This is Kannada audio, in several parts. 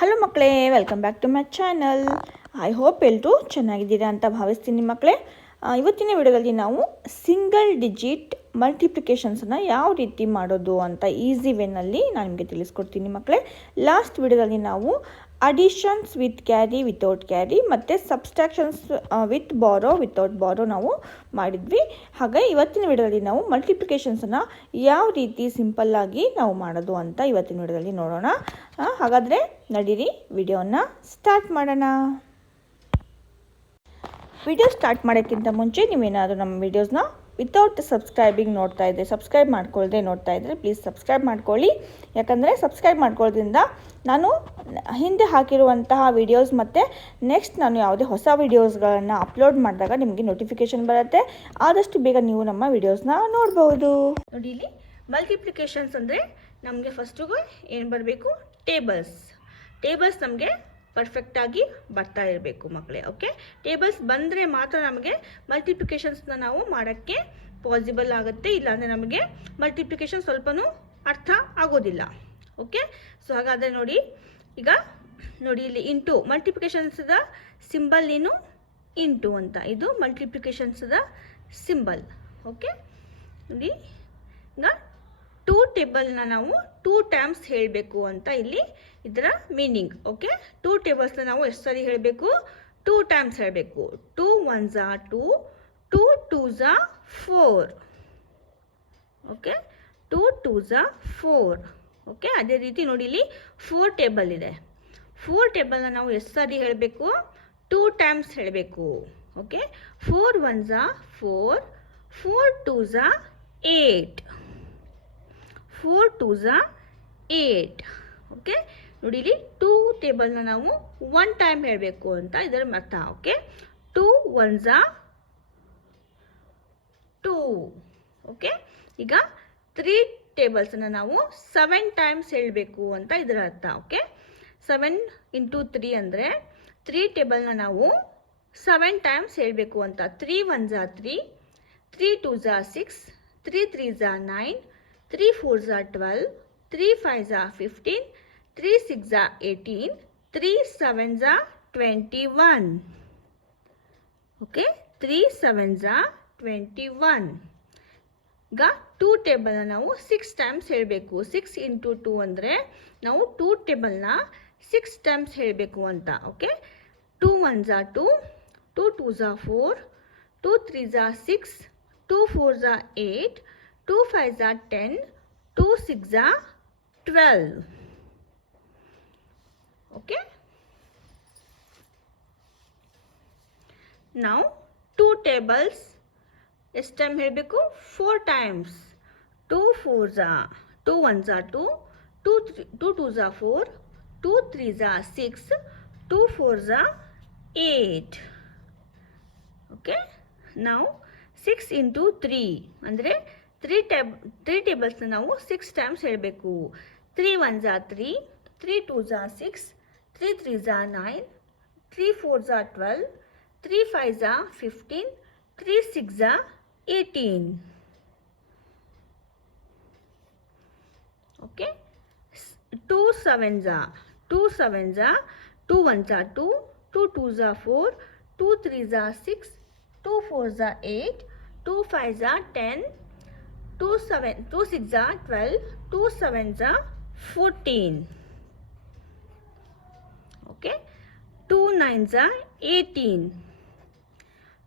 ಹಲೋ ಮಕ್ಕಳೇ, welcome back to my channel. I hope ಎಲ್ಲರೂ ಚೆನ್ನಾಗಿದ್ದೀರಾ ಅಂತ ಭಾವಿಸ್ತೀನಿ ಮಕ್ಕಳೇ. ಇವತ್ತಿನ ವಿಡಿಯೋದಲ್ಲಿ ನಾವು ಸಿಂಗಲ್ ಡಿಜಿಟ್ ಮಲ್ಟಿಪ್ಲಿಕೇಶನ್ಸನ್ನು ಯಾವ ರೀತಿ ಮಾಡೋದು ಅಂತ ಈಸಿ ವೇನಲ್ಲಿ ನಾನು ನಿಮಗೆ ತಿಳಿಸ್ಕೊಡ್ತೀನಿ ಮಕ್ಕಳೇ. ಲಾಸ್ಟ್ ವಿಡಿಯೋದಲ್ಲಿ ನಾವು additions with carry without carry ಮತ್ತು ಸಬ್ಸ್ಟ್ರಾಕ್ಷನ್ಸ್ ವಿತ್ ಬಾರೋ ವಿತೌಟ್ ಬಾರೋ ನಾವು ಮಾಡಿದ್ವಿ. ಹಾಗೆ ಇವತ್ತಿನ ವಿಡಿಯೋದಲ್ಲಿ ನಾವು ಮಲ್ಟಿಪ್ಲಿಕೇಶನ್ಸನ್ನು ಯಾವ ರೀತಿ ಸಿಂಪಲ್ಲಾಗಿ ನಾವು ಮಾಡೋದು ಅಂತ ಇವತ್ತಿನ ವಿಡಿಯೋದಲ್ಲಿ ನೋಡೋಣ. ಹಾಗಾದರೆ ನಡೀರಿ ವಿಡಿಯೋನ ಸ್ಟಾರ್ಟ್ ಮಾಡೋಣ. ವಿಡಿಯೋ ಸ್ಟಾರ್ಟ್ ಮಾಡೋಕ್ಕಿಂತ ಮುಂಚೆ ನೀವೇನಾದರೂ ನಮ್ಮ ವಿಡಿಯೋಸ್ನ ವಿತೌಟ್ ಸಬ್ಸ್ಕ್ರೈಬಿಂಗ್ ನೋಡ್ತಾ ಇದ್ದರೆ, ಸಬ್ಸ್ಕ್ರೈಬ್ ಮಾಡ್ಕೊಳ್ಳದೆ ನೋಡ್ತಾ ಇದ್ದರೆ ಪ್ಲೀಸ್ ಸಬ್ಸ್ಕ್ರೈಬ್ ಮಾಡ್ಕೊಳ್ಳಿ. ಯಾಕಂದರೆ ಸಬ್ಸ್ಕ್ರೈಬ್ ಮಾಡ್ಕೊಳ್ಳೋದ್ರಿಂದ ನಾನು ಹಿಂದೆ ಹಾಕಿರುವಂತಹ ವಿಡಿಯೋಸ್ ಮತ್ತು ನೆಕ್ಸ್ಟ್ ನಾನು ಯಾವುದೇ ಹೊಸ ವಿಡಿಯೋಸ್ಗಳನ್ನು ಅಪ್ಲೋಡ್ ಮಾಡಿದಾಗ ನಿಮಗೆ ನೋಟಿಫಿಕೇಷನ್ ಬರುತ್ತೆ. ಆದಷ್ಟು ಬೇಗ ನೀವು ನಮ್ಮ ವಿಡಿಯೋಸ್ನ ನೋಡ್ಬೋದು. ನೋಡಿ, ಇಲ್ಲಿ ಮಲ್ಟಿಪ್ಲಿಕೇಶನ್ಸ್ ಅಂದರೆ ನಮಗೆ ಫಸ್ಟಿಗೂ ಏನು ಬರಬೇಕು? ಟೇಬಲ್ಸ್ ನಮಗೆ ಪರ್ಫೆಕ್ಟಾಗಿ ಬರ್ತಾ ಇರಬೇಕು ಮಕ್ಕಳೇ. ಓಕೆ, ಟೇಬಲ್ಸ್ ಬಂದರೆ ಮಾತ್ರ ನಮಗೆ ಮಲ್ಟಿಪ್ಲಿಕೇಶನ್ಸ್ನ ನಾವು ಮಾಡೋಕ್ಕೆ ಪಾಸಿಬಲ್ ಆಗುತ್ತೆ. ಇಲ್ಲಾಂದರೆ ನಮಗೆ ಮಲ್ಟಿಪ್ಲಿಕೇಶನ್ ಸ್ವಲ್ಪನೂ ಅರ್ಥ ಆಗೋದಿಲ್ಲ. ಓಕೆ, ಸೊ ಹಾಗಾದರೆ ನೋಡಿ, ಈಗ ನೋಡಿ ಇಲ್ಲಿ ಇಂಟು ಮಲ್ಟಿಪ್ಲಿಕೇಶನ್ಸ್ದ ಸಿಂಬಲ್ ಏನು? ಇಂಟು ಅಂತ, ಇದು ಮಲ್ಟಿಪ್ಲಿಕೇಶನ್ಸ್ದ ಸಿಂಬಲ್. ಓಕೆ, ನೋಡಿ ಈಗ 2 ಟೇಬಲ್ನ ನಾವು 2 ಟೈಮ್ಸ್ ಹೇಳಬೇಕು ಅಂತ ಇಲ್ಲಿ ಇದರ ಮೀನಿಂಗ್. ಓಕೆ, 2 ಟೇಬಲ್ಸ್ನ ನಾವು ಎಷ್ಟು ಸರಿ ಹೇಳಬೇಕು? 2 ಟೈಮ್ಸ್ ಹೇಳಬೇಕು. 2 1s 2, 2 2s 4. Okay, 2 2s 4. Okay, ಅದೇ ರೀತಿ ನೋಡಿ ಇಲ್ಲಿ 4 ಟೇಬಲ್ ಇದೆ. 4 ಟೇಬಲ್ನ ನಾವು ಎಷ್ಟು ಸರಿ ಹೇಳಬೇಕು? 2 ಟೈಮ್ಸ್ ಹೇಳಬೇಕು. Okay, 4 1s 4, 4 2s 8, 4 2s 8. Okay, ನೋಡಿ ಇಲ್ಲಿ 2 ಟೇಬಲ್ನ ನಾವು 1 ಟೈಮ್ ಹೇಳಬೇಕು ಅಂತ ಇದರ ಅರ್ಥ. Okay, 2 1s 2. ಓಕೆ, ಈಗ 3 ಟೇಬಲ್ಸನ್ನು ನಾವು 7 ಟೈಮ್ಸ್ ಹೇಳಬೇಕು ಅಂತ ಇದರ ಅರ್ಥ. ಓಕೆ, 7 × 3 ಅಂದರೆ 3 ಟೇಬಲ್ನ ನಾವು 7 ಟೈಮ್ಸ್ ಹೇಳಬೇಕು ಅಂತ. 3 1s 3, 3 2s 6, 3 3s 9, 3 4s 12, 3 5s 15, 3 6s 18, 3 7s 21. Okay, 3 7s 21. ಈಗ 2 ಟೇಬಲ್ನ ನಾವು 6 ಟೈಮ್ಸ್ ಹೇಳಬೇಕು. 6 × 2 ಅಂದರೆ ನಾವು 2 ಟೇಬಲ್ನ 6 ಟೈಮ್ಸ್ ಹೇಳಬೇಕು ಅಂತ. Okay, 2 1s 2, 2 2s 4, 2 3s 6, 2 4s 8, 2 5s 10, 2 6s 12. Okay, now 2 tables ಎಷ್ಟು ಟೈಮ್ ಹೇಳಬೇಕು? 4 times. 2 4s 2 1s 2, 2 2s 4, 2 3s 6, 2 4s 8. Okay, ನಾವು 6 × 3 ಅಂದರೆ 3 ಟೇಬಲ್ಸ್ನ ನಾವು 6 ಟೈಮ್ಸ್ ಹೇಳಬೇಕು. 3 1s 3, 3 2s 6, 3 3s 9, 3 4s 12, 3 5s 15, 3 6s 18. Okay, 2 7s 2 1s 2, 2 2s 4, 2 3s 6, 2 4s 8, 2 5s 10, 2 6s 12, 2 7s 14. Okay, 2 9s 18,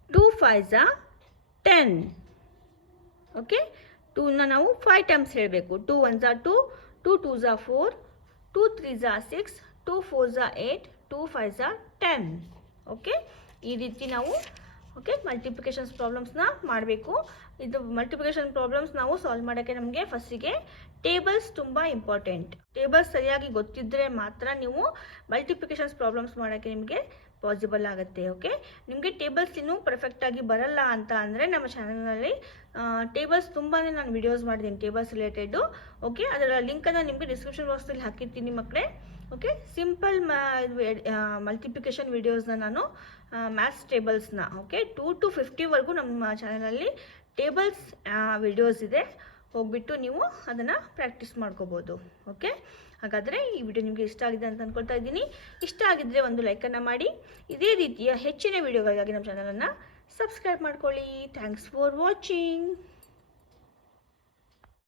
2 5s 10. Okay, 2ನ ನಾವು 5 ಟೈಮ್ಸ್ ಹೇಳಬೇಕು. 2 1s 2, 2 2s 4, 2 3s 6, 2 4s 8, 2 5s 10. Okay, ಈ ರೀತಿ ನಾವು ಮಲ್ಟಿಪ್ಲಿಕೇಶನ್ಸ್ ಪ್ರಾಬ್ಲಮ್ಸ್ನ ಮಾಡಬೇಕು. ಇದು ಮಲ್ಟಿಪ್ಲಿಕೇಶನ್ ಪ್ರಾಬ್ಲಮ್ಸ್ ನಾವು ಸಾಲ್ವ್ ಮಾಡೋಕ್ಕೆ ನಮಗೆ ಫಸ್ಟಿಗೆ ಟೇಬಲ್ಸ್ ತುಂಬ ಇಂಪಾರ್ಟೆಂಟ್. ಟೇಬಲ್ಸ್ ಸರಿಯಾಗಿ ಗೊತ್ತಿದ್ದರೆ ಮಾತ್ರ ನೀವು ಮಲ್ಟಿಪ್ಲಿಕೇಶನ್ಸ್ ಪ್ರಾಬ್ಲಮ್ಸ್ ಮಾಡೋಕ್ಕೆ ನಿಮಗೆ ಪಾಸಿಬಲ್ ಆಗುತ್ತೆ. ಓಕೆ, ನಿಮಗೆ ಟೇಬಲ್ಸ್ ಇನ್ನೂ ಪರ್ಫೆಕ್ಟಾಗಿ ಬರಲ್ಲ ಅಂತ ಅಂದರೆ ನಮ್ಮ ಚಾನಲ್ನಲ್ಲಿ ಟೇಬಲ್ಸ್ ತುಂಬಾ ನಾನು ವಿಡಿಯೋಸ್ ಮಾಡಿದ್ದೀನಿ ಟೇಬಲ್ಸ್ ರಿಲೇಟೆಡು. ಓಕೆ, ಅದರ ಲಿಂಕನ್ನು ನಿಮಗೆ ಡಿಸ್ಕ್ರಿಪ್ಷನ್ ಬಾಕ್ಸಲ್ಲಿ ಹಾಕಿರ್ತೀನಿ ಮಕ್ಕಳೇ. ಓಕೆ, ಸಿಂಪಲ್ ಮಲ್ಟಿಪ್ಲಿಕೇಶನ್ ವಿಡಿಯೋಸ್ನ ನಾನು ಮ್ಯಾಥ್ಸ್ ಟೇಬಲ್ಸ್ನ 2 to 50ವರೆಗೂ ನಮ್ಮ ಚಾನಲಲ್ಲಿ ಟೇಬಲ್ಸ್ ವಿಡಿಯೋಸ್ ಇದೆ. ಹೋಗ್ಬಿಟ್ಟು ನೀವು ಅದನ್ನು ಪ್ರಾಕ್ಟೀಸ್ ಮಾಡ್ಕೋಬೋದು. ಓಕೆ, ಹಾಗಾದರೆ ಈ ವಿಡಿಯೋ ನಿಮಗೆ ಇಷ್ಟ ಆಗಿದೆ ಅಂತ ಅಂದ್ಕೊಳ್ತಾ ಇದ್ದೀನಿ. ಇಷ್ಟ ಆಗಿದ್ದರೆ ಒಂದು ಲೈಕನ್ನು ಮಾಡಿ. ಇದೇ ರೀತಿಯ ಹೆಚ್ಚಿನ ವಿಡಿಯೋಗಳಿಗಾಗಿ ನಮ್ಮ ಚಾನಲನ್ನು ಸಬ್ಸ್ಕ್ರೈಬ್ ಮಾಡ್ಕೊಳ್ಳಿ. Thanks for watching.